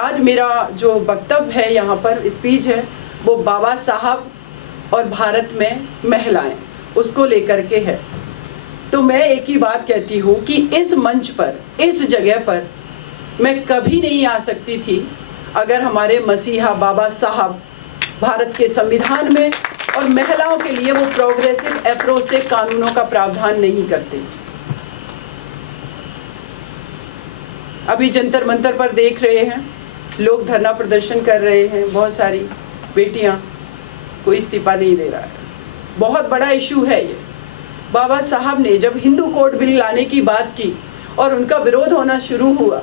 आज मेरा जो वक्तव्य है यहाँ पर, स्पीच है, वो बाबा साहब और भारत में महिलाएं, उसको लेकर के है। तो मैं एक ही बात कहती हूँ कि इस मंच पर, इस जगह पर मैं कभी नहीं आ सकती थी अगर हमारे मसीहा बाबा साहब भारत के संविधान में और महिलाओं के लिए वो प्रोग्रेसिव अप्रोच से कानूनों का प्रावधान नहीं करते। अभी जंतर मंतर पर देख रहे हैं, लोग धरना प्रदर्शन कर रहे हैं, बहुत सारी बेटियां, कोई इस्तीफा नहीं दे रहा है। बहुत बड़ा इशू है ये। बाबा साहब ने जब हिंदू कोड बिल लाने की बात की और उनका विरोध होना शुरू हुआ,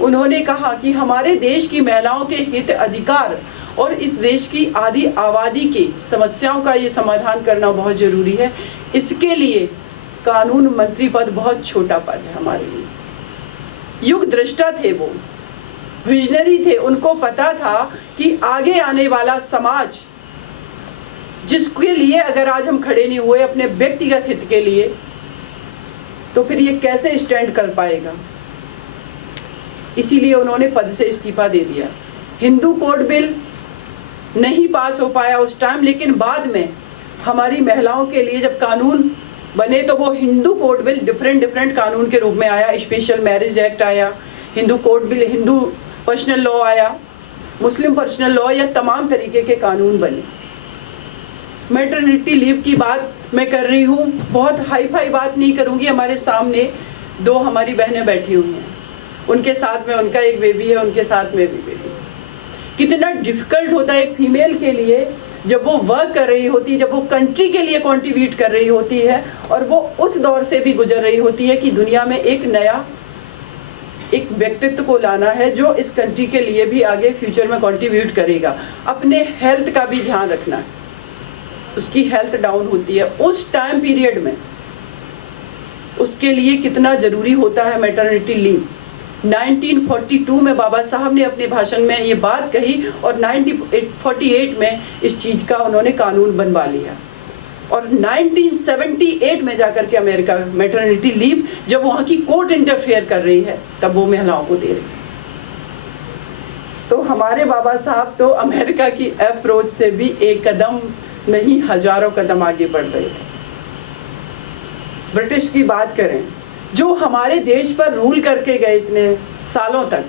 उन्होंने कहा कि हमारे देश की महिलाओं के हित, अधिकार और इस देश की आधी आबादी की समस्याओं का ये समाधान करना बहुत जरूरी है। इसके लिए कानून मंत्री पद बहुत छोटा पद है हमारे लिए। युग दृष्टा थे वो, विजनरी थे, उनको पता था कि आगे आने वाला समाज, जिसके लिए अगर आज हम खड़े नहीं हुए अपने व्यक्तिगत हित के लिए, तो फिर ये कैसे स्टैंड कर पाएगा। इसीलिए उन्होंने पद से इस्तीफा दे दिया। हिंदू कोड बिल नहीं पास हो पाया उस टाइम, लेकिन बाद में हमारी महिलाओं के लिए जब कानून बने तो वो हिंदू कोड बिल डिफरेंट कानून के रूप में आया। स्पेशल मैरिज एक्ट आया, Hindu code bill, Hindu personal law आया, मुस्लिम पर्सनल लॉ, या तमाम तरीके के कानून बने। मैटरनिटी लीव की बात मैं कर रही हूँ, बहुत हाई फाई बात नहीं करूँगी। हमारे सामने दो हमारी बहनें बैठी हुई हैं, उनके साथ में उनका एक बेबी है, उनके साथ में भी बेबी। कितना डिफिकल्ट होता है एक फीमेल के लिए जब वो वर्क कर रही होती है, जब वो कंट्री के लिए कॉन्ट्रीब्यूट कर रही होती है, और वो उस दौर से भी गुजर रही होती है कि दुनिया में एक नया एक व्यक्तित्व को लाना है जो इस कंट्री के लिए भी आगे फ्यूचर में कंट्रीब्यूट करेगा। अपने हेल्थ का भी ध्यान रखना है, उसकी हेल्थ डाउन होती है उस टाइम पीरियड में, उसके लिए कितना जरूरी होता है मैटरनिटी लीव। 1942 में बाबा साहब ने अपने भाषण में ये बात कही और 1948 में इस चीज़ का उन्होंने कानून बनवा लिया, और 1978 में जाकर के अमेरिका मैटरनिटी लीव, जब वहाँ की कोर्ट इंटरफेयर कर रही है, तब वो महिलाओं को दे रही है। तो हमारे बाबा साहब तो अमेरिका की अप्रोच से भी एक कदम नहीं, हजारों कदम आगे बढ़ रहे थे। ब्रिटिश की बात करें, जो हमारे देश पर रूल करके गए इतने सालों तक,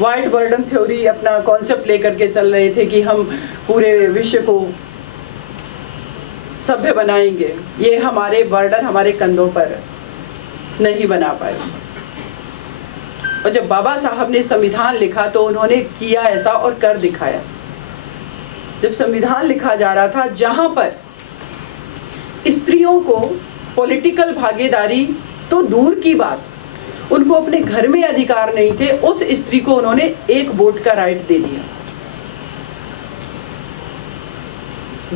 वाइट बर्डन थ्योरी अपना कॉन्सेप्ट लेकर के चल रहे थे कि हम पूरे विश्व को सभ्य बनाएंगे। ये हमारे बर्डन हमारे कंधों पर नहीं बना पाए। और जब बाबा साहब ने संविधान लिखा तो उन्होंने किया ऐसा और कर दिखाया। जब संविधान लिखा जा रहा था, जहां पर स्त्रियों को पॉलिटिकल भागीदारी तो दूर की बात, उनको अपने घर में अधिकार नहीं थे, उस स्त्री को उन्होंने एक वोट का राइट दे दिया।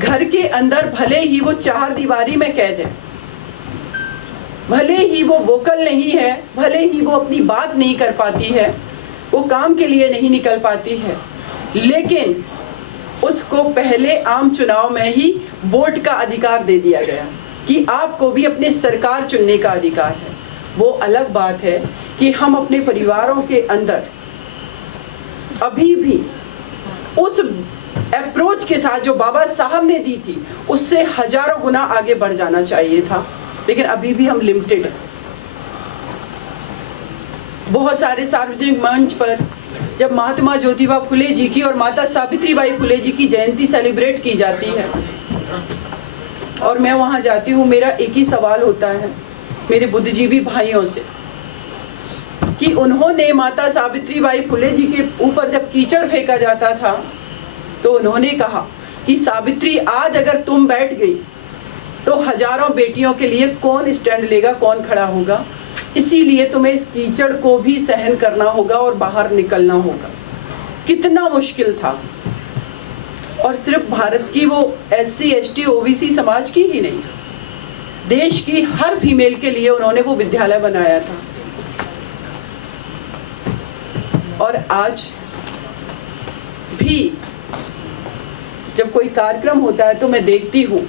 घर के अंदर भले ही वो चार दीवारी में कैद है, भले ही वो वोकल नहीं है, भले ही वो अपनी बात नहीं कर पाती है, वो काम के लिए नहीं निकल पाती है, लेकिन उसको पहले आम चुनाव में ही वोट का अधिकार दे दिया गया कि आपको भी अपने सरकार चुनने का अधिकार है। वो अलग बात है कि हम अपने परिवारों के अंदर अभी भी उस अप्रोच के साथ जो बाबा साहब ने दी थी, उससे हजारों गुना आगे बढ़ जाना चाहिए था, लेकिन अभी भी हम लिमिटेड हैं। बहुत सारे सार्वजनिक मंच पर जब महात्मा ज्योतिबा फुले जी की और माता सावित्रीबाई फुले जी की जयंती सेलिब्रेट की जाती है और मैं वहां जाती हूँ, मेरा एक ही सवाल होता है मेरे बुद्धिजीवी भाइयों से कि उन्होंने माता सावित्रीबाई फुले जी के ऊपर जब कीचड़ फेंका जाता था तो उन्होंने कहा कि सावित्री, आज अगर तुम बैठ गई तो हजारों बेटियों के लिए कौन स्टैंड लेगा, कौन खड़ा होगा। इसीलिए तुम्हें इस कीचड़ को भी सहन करना होगा और बाहर निकलना होगा। कितना मुश्किल था। और सिर्फ भारत की वो SC ST OBC समाज की ही नहीं, देश की हर फीमेल के लिए उन्होंने वो विद्यालय बनाया था। और आज भी जब कोई कार्यक्रम होता है तो मैं देखती हूँ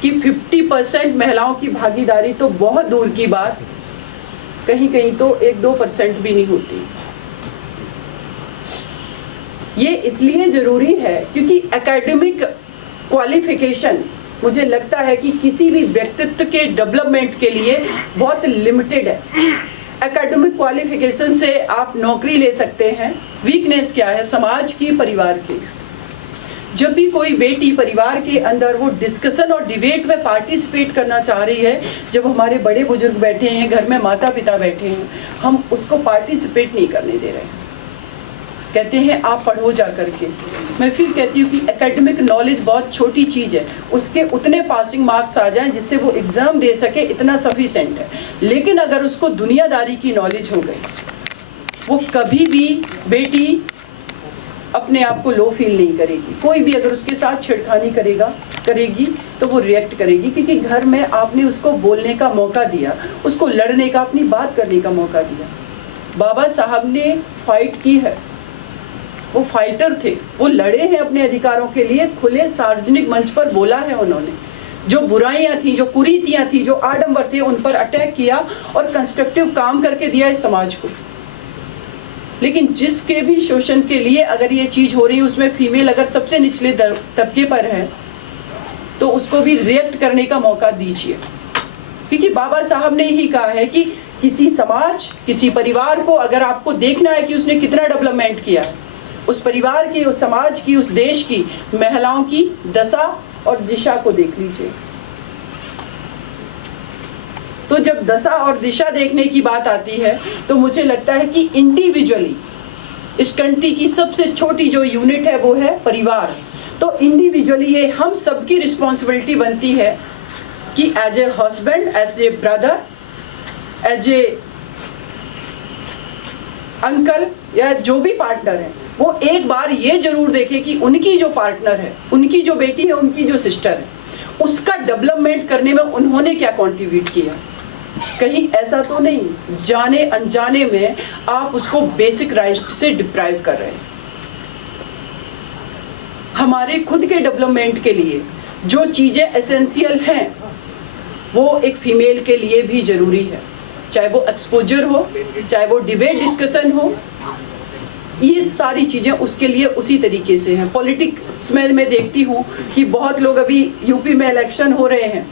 कि 50% महिलाओं की भागीदारी तो बहुत दूर की बात, कहीं कहीं तो 1-2% भी नहीं होती। ये इसलिए ज़रूरी है क्योंकि एकेडमिक क्वालिफिकेशन मुझे लगता है कि किसी भी व्यक्तित्व के डेवलपमेंट के लिए बहुत लिमिटेड है। एकेडमिक क्वालिफिकेशन से आप नौकरी ले सकते हैं। वीकनेस क्या है समाज की, परिवार की। जब भी कोई बेटी परिवार के अंदर वो डिस्कशन और डिबेट में पार्टिसिपेट करना चाह रही है, जब हमारे बड़े बुजुर्ग बैठे हैं, घर में माता पिता बैठे हैं, हम उसको पार्टिसिपेट नहीं करने दे रहे हैं। कहते हैं आप पढ़ो जा करके। मैं फिर कहती हूँ कि एकेडमिक नॉलेज बहुत छोटी चीज़ है, उसके उतने पासिंग मार्क्स आ जाएं जिससे वो एग्ज़ाम दे सके, इतना सफिशेंट है। लेकिन अगर उसको दुनियादारी की नॉलेज हो गई, वो कभी भी बेटी अपने आप को लो फील नहीं करेगी। कोई भी अगर उसके साथ छेड़खानी करेगी तो वो रिएक्ट करेगी, क्योंकि घर में आपने उसको बोलने का मौका दिया, उसको लड़ने का, अपनी बात करने का मौका दिया। बाबा साहब ने फाइट की है, वो फाइटर थे, वो लड़े हैं अपने अधिकारों के लिए, खुले सार्वजनिक मंच पर बोला है उन्होंने। जो बुराइयां थी, जो कुरीतियां थी, जो आडंबर थे, उन पर अटैक किया और कंस्ट्रक्टिव काम करके दिया इस समाज को। लेकिन जिसके भी शोषण के लिए अगर ये चीज़ हो रही है, उसमें फीमेल अगर सबसे निचले तबके पर है तो उसको भी रिएक्ट करने का मौका दीजिए, क्योंकि बाबा साहब ने ही कहा है कि किसी समाज, किसी परिवार को अगर आपको देखना है कि उसने कितना डेवलपमेंट किया है, उस परिवार की, उस समाज की, उस देश की महिलाओं की दशा और दिशा को देख लीजिए। तो जब दशा और दिशा देखने की बात आती है तो मुझे लगता है कि इंडिविजुअली इस कंट्री की सबसे छोटी जो यूनिट है वो है परिवार। तो इंडिविजुअली ये हम सबकी रिस्पॉन्सिबिलिटी बनती है कि as a husband, as a brother, as a uncle या जो भी पार्टनर है, वो एक बार ये जरूर देखे कि उनकी जो पार्टनर है, उनकी जो बेटी है, उनकी जो सिस्टर है, उसका डेवलपमेंट करने में उन्होंने क्या कंट्रीब्यूट किया। कहीं ऐसा तो नहीं जाने अनजाने में आप उसको बेसिक राइट से डिप्राइव कर रहे हैं। हमारे खुद के डेवलपमेंट के लिए जो चीज़ें एसेंशियल हैं वो एक फीमेल के लिए भी ज़रूरी है, चाहे वो एक्सपोजर हो, चाहे वो डिबेट डिस्कशन हो, ये सारी चीज़ें उसके लिए उसी तरीके से हैं। पॉलिटिक्स में मैं देखती हूँ कि बहुत लोग, अभी यूपी में इलेक्शन हो रहे हैं,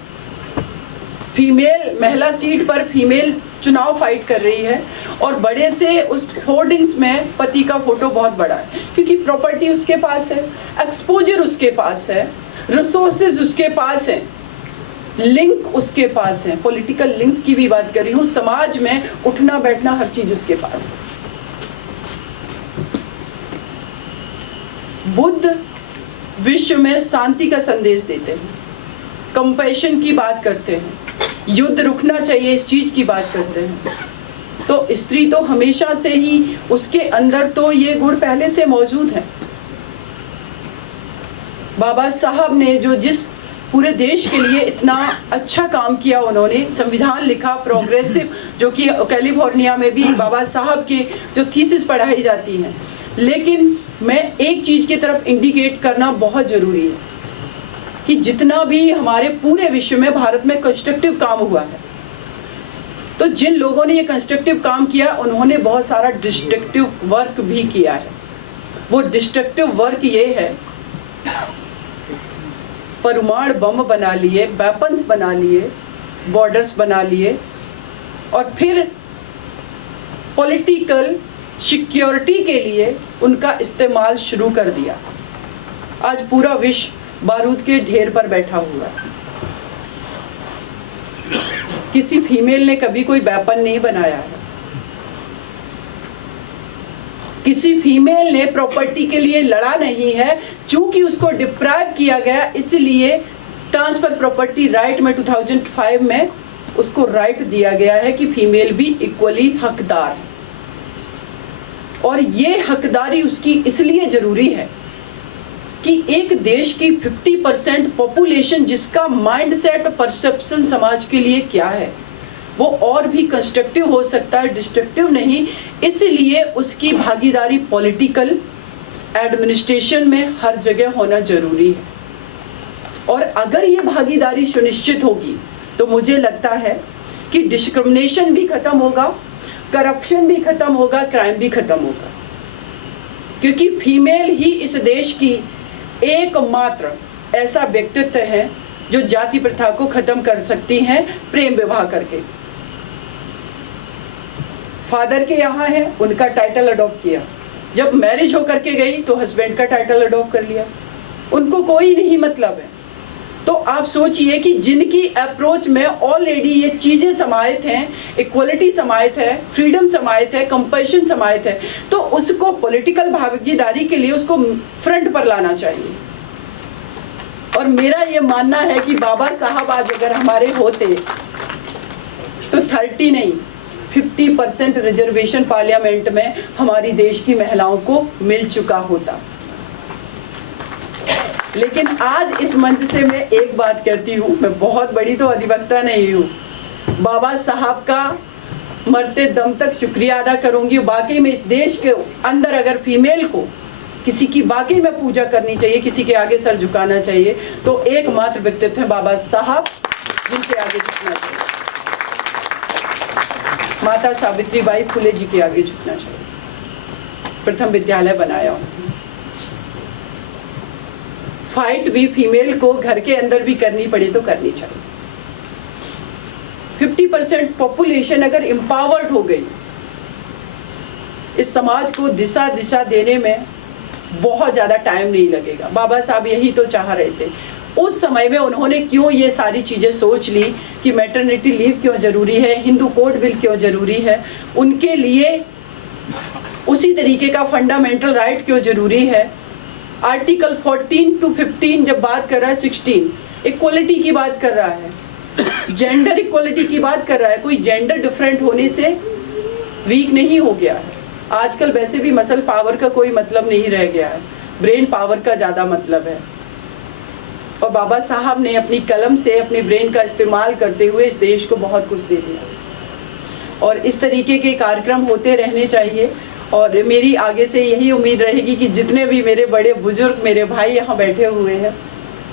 फीमेल महिला सीट पर फीमेल चुनाव फाइट कर रही है और बड़े से उस होर्डिंग्स में पति का फोटो बहुत बड़ा है, क्योंकि प्रॉपर्टी उसके पास है, एक्सपोजर उसके पास है, रिसोर्सेज उसके पास है, लिंक उसके पास है। पॉलिटिकल लिंक्स की भी बात कर रही हूँ, समाज में उठना बैठना हर चीज उसके पास है। बुद्ध विश्व में शांति का संदेश देते हैं, कंपैशन की बात करते हैं, युद्ध रुकना चाहिए इस चीज की बात करते हैं। तो स्त्री तो हमेशा से ही उसके अंदर तो ये गुण पहले से मौजूद है। बाबा साहब ने जो जिस पूरे देश के लिए इतना अच्छा काम किया, उन्होंने संविधान लिखा प्रोग्रेसिव, जो कि कैलिफोर्निया में भी बाबा साहब के जो थीसिस पढ़ाई जाती हैं। लेकिन मैं एक चीज की तरफ इंडिकेट करना बहुत जरूरी है कि जितना भी हमारे पूरे विश्व में भारत में कंस्ट्रक्टिव काम हुआ है, तो जिन लोगों ने ये कंस्ट्रक्टिव काम किया उन्होंने बहुत सारा डिस्ट्रक्टिव वर्क भी किया है। वो डिस्ट्रक्टिव वर्क ये है, परमाणु बम बना लिए, वेपन्स बना लिए, बॉर्डर्स बना लिए और फिर पॉलिटिकल सिक्योरिटी के लिए उनका इस्तेमाल शुरू कर दिया। आज पूरा विश्व बारूद के ढेर पर बैठा हुआ है। किसी फीमेल ने कभी कोई वेपन नहीं बनाया है, किसी फीमेल ने प्रॉपर्टी के लिए लड़ा नहीं है। चूंकि उसको डिप्राइव किया गया, इसलिए ट्रांसफर प्रॉपर्टी राइट में 2005 में उसको राइट दिया गया है कि फीमेल भी इक्वली हकदार है। और ये हकदारी उसकी इसलिए जरूरी है कि एक देश की 50% पॉपुलेशन जिसका माइंडसेट परसेप्शन समाज के लिए क्या है, वो और भी कंस्ट्रक्टिव हो सकता है, डिस्ट्रक्टिव नहीं। इसलिए उसकी भागीदारी पॉलिटिकल एडमिनिस्ट्रेशन में हर जगह होना जरूरी है। और अगर ये भागीदारी सुनिश्चित होगी तो मुझे लगता है कि डिस्क्रिमिनेशन भी खत्म होगा, करप्शन भी खत्म होगा, क्राइम भी खत्म होगा, क्योंकि फीमेल ही इस देश की एकमात्र ऐसा व्यक्तित्व है जो जाति प्रथा को खत्म कर सकती हैं प्रेम विवाह करके। फादर के यहाँ है, उनका टाइटल अडॉप्ट किया, जब मैरिज होकर के गई तो हस्बैंड का टाइटल अडॉप्ट कर लिया, उनको कोई नहीं मतलब है। तो आप सोचिए कि जिनकी अप्रोच में ऑलरेडी ये चीजें समाहित हैं, इक्वलिटी समाहित है, फ्रीडम समाहित है, कंपैशन समाहित है, तो उसको पॉलिटिकल भागीदारी के लिए उसको फ्रंट पर लाना चाहिए। और मेरा ये मानना है कि बाबा साहब आज अगर हमारे होते तो 30 नहीं 50% रिजर्वेशन पार्लियामेंट में हमारी देश की महिलाओं को मिल चुका होता। लेकिन आज इस मंच से मैं एक बात कहती हूँ, मैं बहुत बड़ी तो अधिवक्ता नहीं हूँ, बाबा साहब का मरते दम तक शुक्रिया अदा करूंगी। बाकी में इस देश के अंदर अगर फीमेल को किसी की बाकी में पूजा करनी चाहिए, किसी के आगे सर झुकाना चाहिए, तो एकमात्र व्यक्तित्व है बाबा साहब, जिनसे आगे झुकना चाहिए। माता सावित्रीबाई फुले जी के आगे झुकना चाहिए। प्रथम विद्यालय बनाया, फाइट भी फीमेल को घर के अंदर भी करनी पड़ी तो करनी चाहिए। 50% पॉपुलेशन अगर एम्पावर्ड हो गई, इस समाज को दिशा देने में बहुत ज्यादा टाइम नहीं लगेगा। बाबा साहब यही तो चाह रहे थे। उस समय में उन्होंने क्यों ये सारी चीजें सोच ली कि मैटरनिटी लीव क्यों जरूरी है, हिंदू कोड बिल क्यों जरूरी है, उनके लिए उसी तरीके का फंडामेंटल राइट क्यों जरूरी है। आर्टिकल 14 to 15 जब बात कर रहा है, 16 इक्वलिटी की बात कर रहा है, जेंडर इक्वलिटी की बात कर रहा है। कोई जेंडर डिफरेंट होने से वीक नहीं हो गया है। आजकल वैसे भी मसल पावर का कोई मतलब नहीं रह गया है, ब्रेन पावर का ज्यादा मतलब है। और बाबा साहब ने अपनी कलम से अपने ब्रेन का इस्तेमाल करते हुए इस देश को बहुत कुछ दे दिया। और इस तरीके के कार्यक्रम होते रहने चाहिए। और मेरी आगे से यही उम्मीद रहेगी कि जितने भी मेरे बड़े बुजुर्ग मेरे भाई यहाँ बैठे हुए हैं,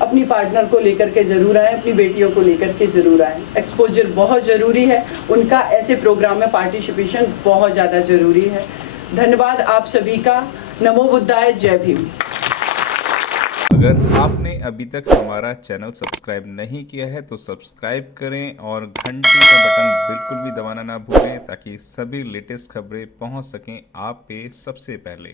अपनी पार्टनर को लेकर के जरूर आए, अपनी बेटियों को लेकर के जरूर आए। एक्सपोजर बहुत ज़रूरी है, उनका ऐसे प्रोग्राम में पार्टिसिपेशन बहुत ज़्यादा ज़रूरी है। धन्यवाद आप सभी का। नमो बुद्धाय, जय भीम। अगर आपने अभी तक हमारा चैनल सब्सक्राइब नहीं किया है तो सब्सक्राइब करें और घंटी का बटन बिल्कुल भी दबाना ना भूलें, ताकि सभी लेटेस्ट खबरें पहुंच सकें आप पे सबसे पहले।